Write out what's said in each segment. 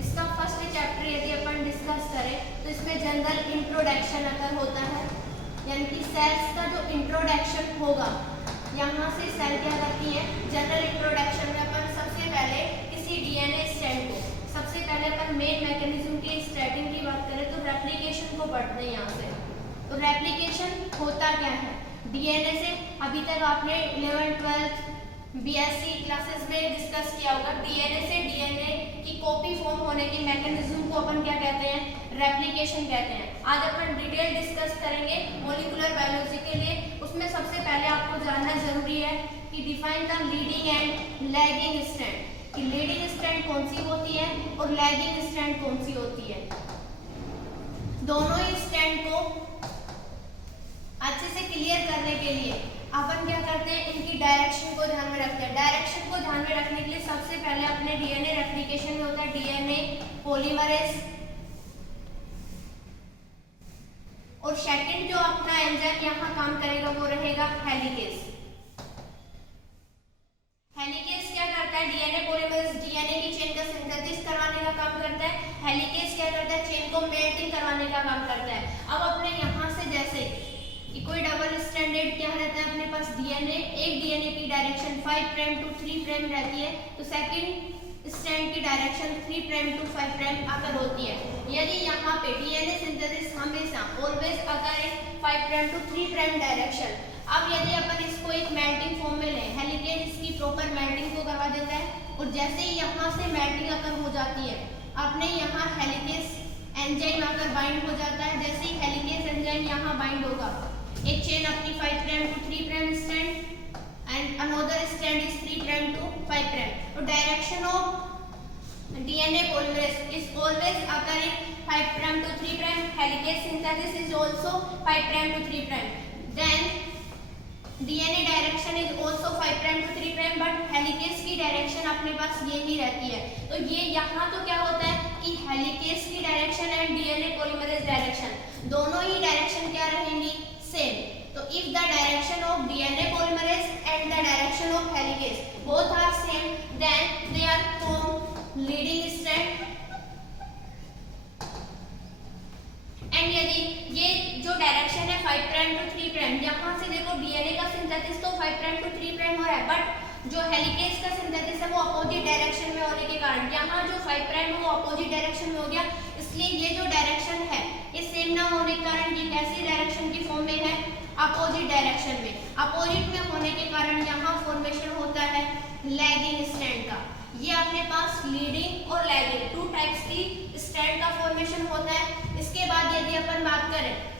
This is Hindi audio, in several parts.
इसका फर्स्ट चैप्टर यदि अपन डिस्कस करें तो इसमें जनरल इंट्रोडक्शन अगर होता है, यानी कि सेल्स का जो इंट्रोडक्शन होगा, यहाँ से सेल क्या करती है। जनरल इंट्रोडक्शन में अपन सबसे पहले किसी डीएनए स्ट्रैंड को, सबसे पहले अपन मेन मैकेनिज्म की स्टार्टिंग की बात करें तो रेप्लिकेशन को पढ़ते हैं यहाँ से। तो रेप्लिकेशन होता क्या है डीएनए से, अभी तक आपने 11th 12th बीएससी क्लासेस में डिस्कस किया होगा। डीएनए से डीएनए की कॉपी फॉर्म होने के मैकेनिज्म को अपन क्या कहते हैं, रेप्लिकेशन कहते हैं। आज अपन डिटेल डिस्कस करेंगे मॉलिक्यूलर बायोलॉजी के लिए। उसमें सबसे पहले आपको जानना जरूरी है कि define the leading and lagging strand, कि लीडिंग स्ट्रैंड कौन सी होती है और लैगिंग स्ट्रैंड कौन सी होती है। दोनों ही स्ट्रैंड को अच्छे से क्लियर करने के लिए अपन क्या करते हैं, इनकी डायरेक्शन को ध्यान में रखते हैं। डायरेक्शन को ध्यान में रखने के लिए सबसे पहले अपने डीएनए रेप्लिकेशन में होता है डीएनए पॉलीमरेज, और सेकंड जो अपना एंजाइम यहाँ काम करेगा वो रहेगा हेलिकेज। हेलिकेज क्या करता है, डीएनए पॉलीमरेज डीएनए की चेन का सिंथेसिस करवाने का काम करता है। हेलिकेज क्या करता है, चेन को मेल्टिंग करवाने का काम करता है। अब अपने यहाँ से जैसे कि कोई डबल स्ट्रैंडेड क्या रहता है अपने पास डीएनए, एक डीएनए की डायरेक्शन 5 प्राइम टू 3 प्राइम रहती है, तो सेकंड स्ट्रैंड की डायरेक्शन 3 प्राइम टू 5 प्राइम अगर होती है। यदि यहाँ पे डीएनए सिंथेसिस हमेशा ऑलवेज अगर 5 प्राइम टू 3 प्राइम डायरेक्शन। अब यदि अपन इसको एक मेल्टिंग फॉर्म में लें, हेलिकेज इसकी प्रॉपर मेल्टिंग को करवा देता है, और जैसे ही यहाँ से मेल्टिंग अगर हो जाती है, अपने यहाँ हेलिकेज एंजाइम अगर बाइंड हो जाता है, जैसे ही हेलिकेज एंजाइम यहाँ बाइंड होगा, एक चेन अपनी 5 prime to 3 prime strand and another strand is 3 prime to 5 prime. तो direction of DNA polymerase is always occurring 5 prime to 3 prime, helicase synthesis is also 5 prime to 3 prime. Then DNA direction is also 5 prime to 3 prime, but helicase की डायरेक्शन अपने पास ये ही रहती है। तो ये यहाँ तो क्या होता है कि हेलिकेज की direction and DNA polymerase direction दोनों ही डायरेक्शन क्या रहेंगी, सेम। तो if the direction of DNA polymerase and the direction of helicase both are same, then they are form leading strand. And यदि ये जो डायरेक्शन है 5 प्राइम टू 3 प्राइम, यहाँ से देखो डीएनए का सिंथेसिस तो 5 प्राइम टू 3 प्राइम हो रहा है, बट जो हेलिकेज का सिंथेसिस है वो अपोजिट डायरेक्शन में होने के कारण यहाँ जो 5 प्राइम है वो अपोजिट डायरेक्शन में हो गया। इसलिए ये जो डायरेक्शन है ये सेम ना होने के कारण ये कैसी डायरेक्शन की फॉर्म में है, अपोजिट डायरेक्शन में। अपोजिट में होने के कारण यहाँ फॉर्मेशन होता है लैगिंग स्ट्रैंड का। ये अपने पास लीडिंग और लैगिंग 2 टाइप्स की स्ट्रैंड का फॉर्मेशन होता है। इसके बाद यदि अपन बात करें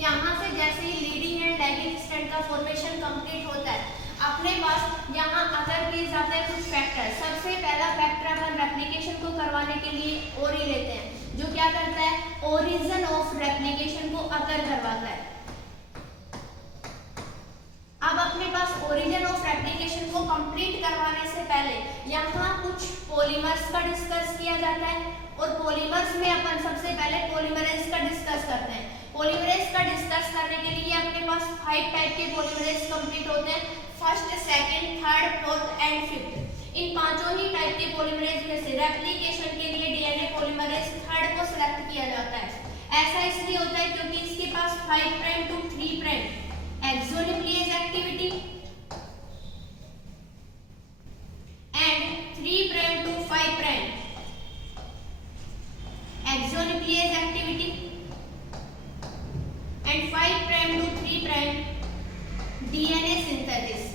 यहाँ से जैसे ही लीडिंग एंड लैगिंग स्ट्रैंड का फॉर्मेशन कंप्लीट होता है, अपने पास यहाँ अगर किए जाते हैं कुछ फैक्टर। सबसे पहला फैक्टर अपन रेप्लिकेशन को करवाने के लिए ओरी लेते हैं, जो क्या करता है, ओरिजिन ऑफ रेप्लिकेशन को अकर करवाता है। अब अपने पास ओरिजिन ऑफ रेप्लिकेशन को कंप्लीट करवाने से पहले यहाँ कुछ पॉलीमर्स का डिस्कस किया जाता है, और पॉलीमर्स में अपन सबसे पहले पॉलीमरेज का डिस्कस करते हैं। पॉलीमरेज का डिस्कस करने के लिए अपने पास 5 टाइप के पॉलीमरेज कंप्लीट होते हैं, first, second, third, fourth and fifth. इन पांचों ही टाइप के पॉलीमरेज में से रेप्लिकेशन के लिए डीएनए पॉलीमरेज थर्ड को सिलेक्ट किया जाता है। ऐसा इसलिए होता है क्योंकि इसके पास 5 prime to 3 prime exonuclease activity and 3 prime to 5 prime exonuclease activity and 5 prime to 3 prime DNA synthesis.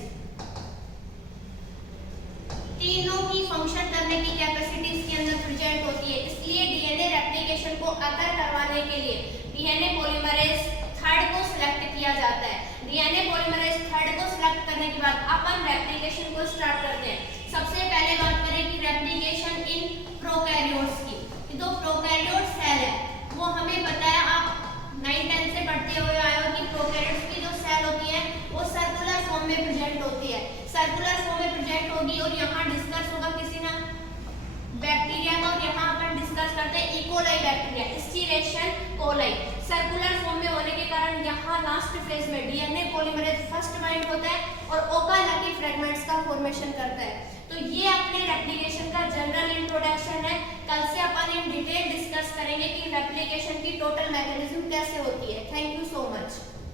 तीनों ही फंक्शन करने की कैपेसिटी इसके अंदर प्रेजेंट होती है। इसलिए डीएनए रेप्लिकेशन को अकर करवाने के लिए डीएनए पॉलीमरेज थर्ड को सिलेक्ट किया जाता है। डीएनए पॉलीमरेज थर्ड को सिलेक्ट करने के बाद अपन रेप्लिकेशन को स्टार्ट करते हैं। सबसे पहले बात करें कि रेप्लिकेशन इन प्रोकैरियोट्स की, तो प्रोकैरियोट सेल है वो हमें पता है, आप 9-10 से पढ़ते हुए आए हो कि प्रोकैरियोट्स की जो सेल होती है वो सर्कुलर फॉर्म में प्रेजेंट होती है। सर्कुलर फॉर्म में प्रेजेंट होगी और यहाँ डिस्कस होगा किसी ना बैक्टीरिया का, और यहाँ अपन डिस्कस करते हैं E coli bacteria, Escherichia coli. Circular form में होने के कारण यहाँ लास्ट फेज में डीएनए पॉलीमरेज फर्स्ट बाइंड होता है और ओकालकी फ्रेगमेंट्स का फॉर्मेशन करता है। तो ये अपने रेप्लिकेशन का जनरल इंट्रोडक्शन है। कल से रेप्लिकेशन की टोटल मैकेनिज्म कैसे होती है। Thank you so much.